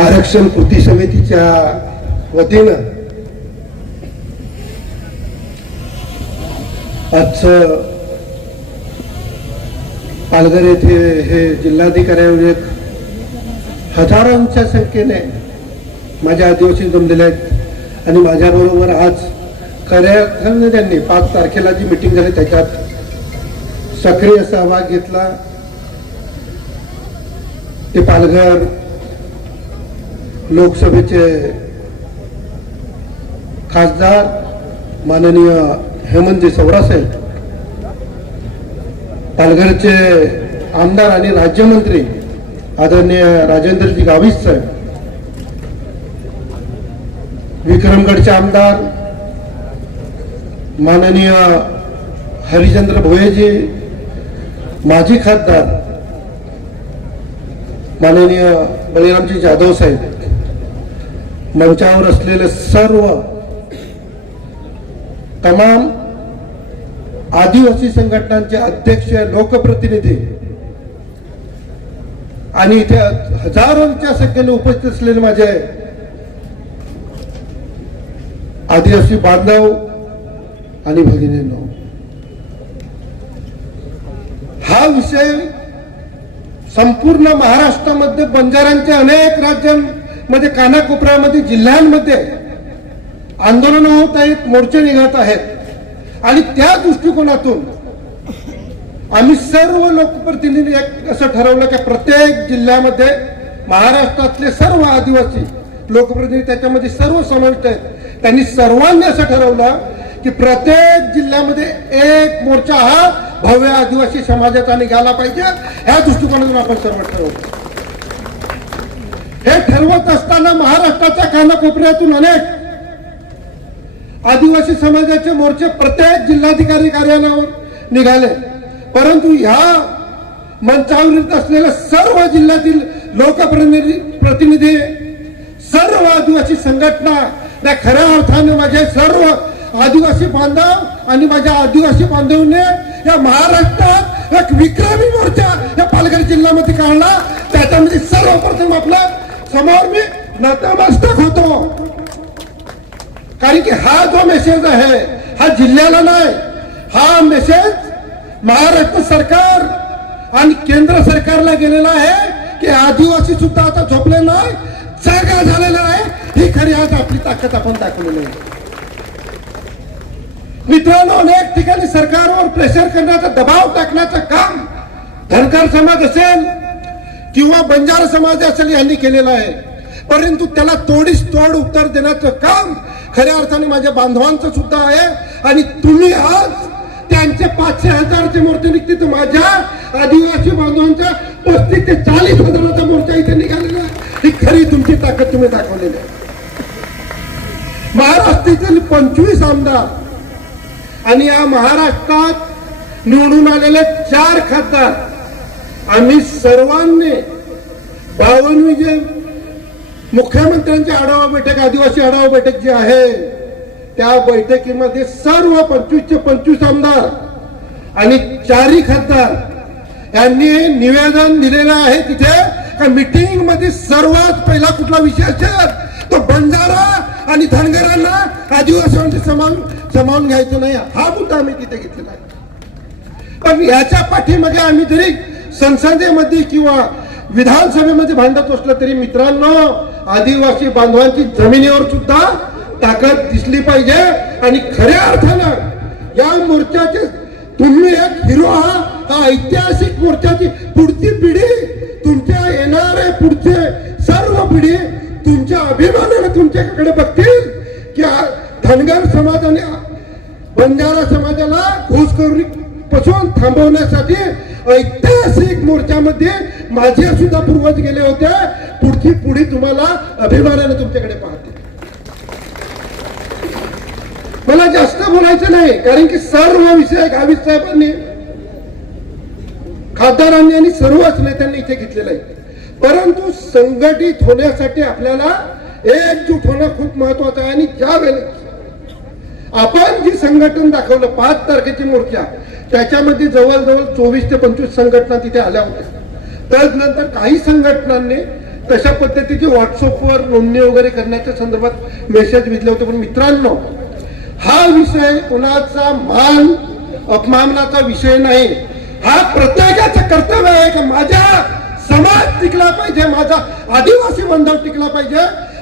आरक्षण कृती समितीच्या वतीनं आजचं पालघर येथे हे जिल्हाधिकाऱ्यावर हजारोंच्या संख्येने माझ्या आदिवासी जमलेले आहेत. आणि माझ्याबरोबर आज खऱ्या त्यांनी पाच तारखेला जी मिटिंग झाली त्याच्यात सक्रिय सहभाग घेतला. ते पालघर लोकसभेचे खासदार माननीय हेमंतजी सौरासाहेब पालघरचे आमदार आणि राज्यमंत्री आदरणीय राजेंद्रजी गाविस साहेब विक्रमगडचे आमदार माननीय हरिचंद्र भोयेजी माजी खासदार माननीय बळीरामजी जाधव साहेब मंचावर असलेले सर्व तमाम आदिवासी संघटनांचे अध्यक्ष लोकप्रतिनिधी आणि इथे हजारोंच्या संख्येने उपस्थित असलेले माझे आदिवासी बांधव आणि भगिनींनो हा विषय संपूर्ण महाराष्ट्रामध्ये बंजाऱ्यांच्या अनेक म्हणजे कानाकोपऱ्यामध्ये जिल्ह्यांमध्ये आंदोलन होत आहेत मोर्चे निघत आहेत. आणि त्या दृष्टिकोनातून आम्ही सर्व लोकप्रतिनिधी एक असं ठरवलं की प्रत्येक जिल्ह्यामध्ये महाराष्ट्रातले सर्व आदिवासी लोकप्रतिनिधी त्याच्यामध्ये सर्व समाविष्ट आहेत. त्यांनी सर्वांनी असं ठरवलं की प्रत्येक जिल्ह्यामध्ये एक मोर्चा हा भव्य आदिवासी समाजाचा निघाला पाहिजे. ह्या दृष्टिकोनातून आपण सर्व ठरवतो हे ठरवत असताना महाराष्ट्राच्या कानाकोपऱ्यातून अनेक आदिवासी समाजाचे मोर्चे प्रत्येक जिल्हाधिकारी कार्यालयावर निघाले. परंतु ह्या मंचावर येत असलेल्या सर्व जिल्ह्यातील लोकप्रतिनिधी प्रतिनिधी सर्व आदिवासी संघटना या खऱ्या अर्थाने माझे सर्व आदिवासी बांधव आणि माझ्या आदिवासी बांधवने या महाराष्ट्रात एक विक्रमी मोर्चा या पालघर जिल्ह्यामध्ये काढला. त्याच्यामध्ये सर्वप्रथम आपला समोर मी नतमस्तक होतो. कारण की हा जो मेसेज आहे हा जिल्ह्याला नाही हा मेसेज महाराष्ट्र सरकार आणि केंद्र सरकारला गेलेला आहे की आदिवासी सुद्धा आता झोपले नाही जागा झालेला आहे. ही खरी आज आपली ताकद आपण दाखवलेली आहे. मित्रांनो अनेक ठिकाणी सरकारवर प्रेशर करण्याचा दबाव टाकण्याचं काम धनकार समाज असेल किंवा बंजारा समाज असेल यांनी केलेला आहे. परंतु त्याला तोडीस तोड उत्तर देण्याचं काम खऱ्या अर्थाने माझ्या बांधवांचं सुद्धा आहे. आणि तुम्ही आज त्यांचे पाचशे हजारचे मोर्चे निघते तर माझ्या आदिवासी बांधवांच्या पस्तीस ते चाळीस हजाराचा मोर्चा इथे निघालेला आहे. ही खरी तुमची ताकद तुम्ही दाखवलेली आहे. महाराष्ट्रातील पंचवीस आमदार आणि या महाराष्ट्रात निवडून आलेले चार खासदार आम्ही सर्वांनी बावन्न जे मुख्यमंत्र्यांची आढावा बैठक आदिवासी आढावा बैठक जी आहे त्या बैठकीमध्ये सर्व पंचवीसचे पंचवीस आमदार आणि चारही खासदार यांनी निवेदन दिलेलं आहे तिथे का मध्ये सर्वात पहिला कुठला विषय असेल तो बंजारा आणि धनगरांना आदिवासींचे समावून समावून घ्यायचं नाही. हा मुद्दा आम्ही तिथे घेतलेला आहे. पण याच्या पाठीमागे आम्ही जरी संसदेमध्ये किंवा विधानसभेमध्ये भांडत असलं तरी मित्रांनो आदिवासी बांधवांची जमिनीवर सुद्धा ताकद दिसली पाहिजे. आणि खऱ्या अर्थानं या मोर्चाचे तुम्ही एक हिरो आहात. हा ऐतिहासिक मोर्चाची पुढची पिढी तुमच्या येणारे पुढचे सर्व पिढी तुमच्या अभिमानाने तुमच्याकडे बघतील की धनगर समाजाने बंजारा समाजाला घुसखोरी पासून थांबवण्यासाठी ऐतिहासिक मोर्चामध्ये माझे सुद्धा पूर्वज गेले होते. पुढची पुढे तुम्हाला अभिमानाने तुमच्याकडे पाहते. मला जास्त बोलायचं नाही कारण की सर्व विषय गावित साहेबांनी खासदारांनी आणि सर्वच नेत्यांनी इथे घेतलेला आहे परंतु संघटित होण्यासाठी आपल्याला एकजूट होणं खूप महत्वाचं आहे. आणि ज्या वेळेस आपण जी संघटन दाखवलं पाच तारखेची मोर्चा त्याच्यामध्ये जवळजवळ चोवीस ते पंचवीस संघटना तिथे आल्या होत्या. त्यानंतर काही संघटनांनी तशा पद्धतीची व्हॉट्सअपवर नोंदणी वगैरे करण्याच्या संदर्भात मेसेज विधले होते. पण मित्रांनो हा विषय कोणाचा मान अपमानाचा विषय नाही. हा प्रत्येकाचं कर्तव्य आहे की माझ्या समाज टिकला पाहिजे माझा आदिवासी बांधव टिकला पाहिजे.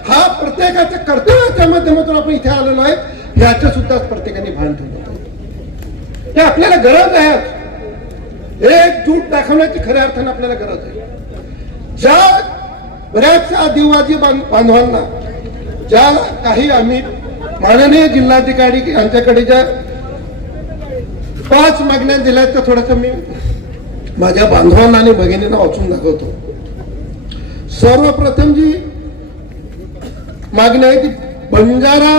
हा प्रत्येकाच्या कर्तव्याच्या माध्यमातून आपण इथे आलेलो आहे. याच्या सुद्धा प्रत्येकाने हे आपल्याला गरज आहे. एकजूट दाखवण्याची खऱ्या अर्थानं आपल्याला गरज आहे. ज्या बऱ्याचशा आदिवासी बांधवांना ज्या काही आम्ही माननीय जिल्हाधिकारी यांच्याकडे ज्या पाच मागण्या दिल्या त्या थोडस मी माझ्या बांधवांना आणि भगिनींना वाचून दाखवतो. सर्वप्रथम जी मागणी आहे की बंजारा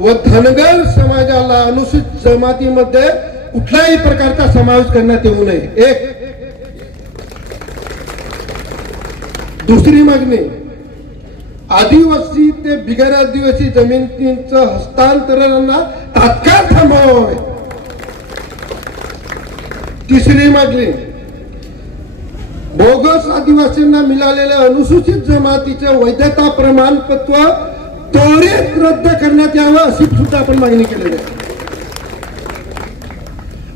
व धनगर समाजाला अनुसूचित जमातीमध्ये कुठल्याही प्रकारचा समावेश करण्यात येऊ नये. एक दुसरी मागणी आदिवासी ते बिगर आदिवासी जमिनीचं हस्तांतरणांना तात्काळ थांबवावे तिसरी मागणी बोगस आदिवासींना मिळालेल्या अनुसूचित जमातीचे वैधता प्रमाणपत्र त्वरित रद्द करण्यात यावं अशी सुद्धा आपण मागणी केलेली आहे.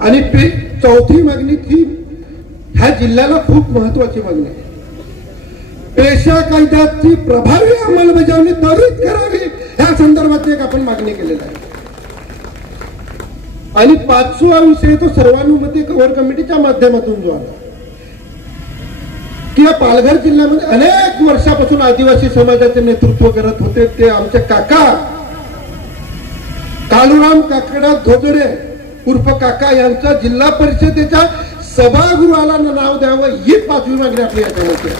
आणि ते चौथी मागणी ही ह्या जिल्ह्याला खूप महत्वाची मागणी आहे. पेशा कायद्याची प्रभावी अंमलबजावणी त्वरित करावी ह्या संदर्भात एक आपण मागणी केलेली आहे. आणि पाचवा विषय तो सर्वानुमती कव्हर कमिटीच्या माध्यमातून जो आला. की या पालघर जिल्ह्यामध्ये अनेक वर्षापासून आदिवासी समाजाचे नेतृत्व करत होते ते आमचे काका. कालुराम काकडा धोदडे उर्फ काका यांच्या जिल्हा परिषदेच्या सभागृहाला नाव द्यावं ही पाचवी मागणी आपली याच्यामध्ये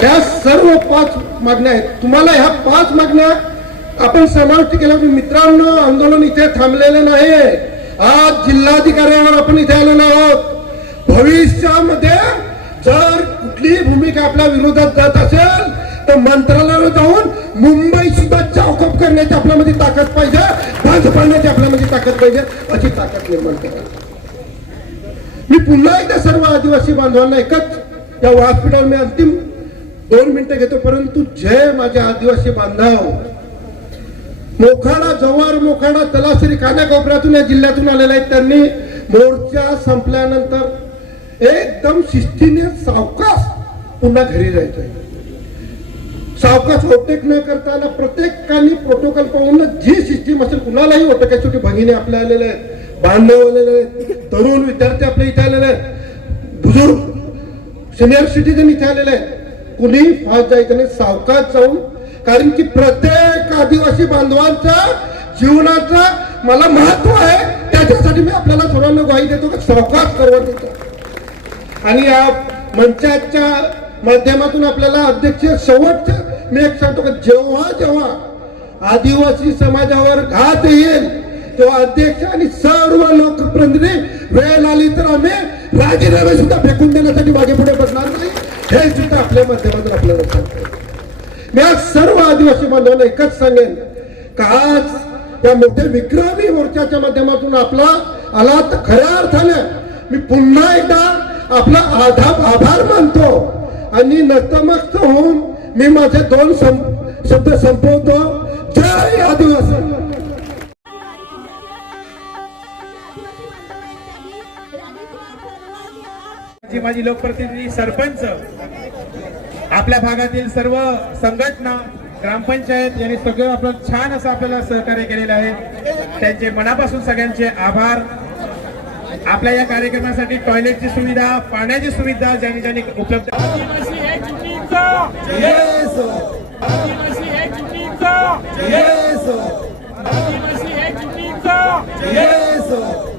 त्या सर्व पाच मागण्या आहेत. तुम्हाला ह्या पाच मागण्या आपण समाविष्ट केल्या. मित्रांनो आंदोलन इथे थांबलेलं नाही आज जिल्हाधिकाऱ्यांवर आपण इथे आलेलो आहोत. भविष्यामध्ये जर कुठलीही भूमिका आपल्या विरोधात जात असेल तर मंत्रालयावर जाऊन मुंबई सुद्धा चौकअप करण्याची आपल्यामध्ये ताकद पाहिजे. बंद पडण्याची आपल्यामध्ये ताकद पाहिजे अशी ताकद निर्माण करा. मी पुन्हा एकदा सर्व आदिवासी बांधवांना एकच या व्यासपीठावर मी अंतिम दोन मिनिटं घेतो परंतु जय माझे आदिवासी बांधव. मोखाडा जव्हार मोखाडा तलासरी कानाकोपऱ्यातून या जिल्ह्यातून आलेला आहे त्यांनी. मोर्चा संपल्यानंतर एकदम शिस्तीने सावकाश पुन्हा घरी जायचं आहे सावकाश ओटेक न करताना प्रत्येकाने प्रोटोकॉल पाहून जी सिस्टीम असेल कुणालाही ओटक शेवटी भगिनी आपल्या आलेल्या आहेत बांधव आलेले आहेत तरुण विद्यार्थी आपल्या इथे आलेले आहेत बुजुर्ग सिनियर सिटीजन इथे आलेले आहेत. कुणीही फास्ट जायचं नाही सावकाश जाऊन कारण की प्रत्येक आदिवासी बांधवांच्या जीवनाचा मला महत्त्व आहे त्याच्यासाठी मी आपल्याला सर्वांना ग्वाही देतो की सावकाश सर्वांनी देतो आणि या मंचाच्या माध्यमातून आपल्याला अध्यक्ष शेवटच्या मी एक सांगतो का जेव्हा जेव्हा आदिवासी समाजावर घात येईल तेव्हा अध्यक्ष आणि सर्व लोकप्रतिनिधी वेळ आली तर आम्ही राजीनामे सुद्धा फेकून देण्यासाठी मागे पुढे बसणार नाही. हे सुद्धा आपल्या माध्यमातून आपल्याला सांगतो. मी आज सर्व आदिवासी बांधवांना एकच सांगेन का आज त्या मोठ्या विक्रमी मोर्चाच्या माध्यमातून आपला आला तर खऱ्या अर्थाने मी पुन्हा एकदा आपला आधा आभार मानतो आणि नतमस्त होऊन मी माझे दोन शब्द संपवतो. जय आदिवासी. माझी लोकप्रतिनिधी सरपंच आपल्या भागातील सर्व संघटना ग्रामपंचायत यांनी सगळं आपलं छान असं आपल्याला सहकार्य केलेलं आहे. त्यांचे मनापासून सगळ्यांचे आभार. आपल्या या कार्यक्रमासाठी टॉयलेटची सुविधा पाण्याची सुविधा ज्यांनी ज्यांनी उपलब्ध आदिवासी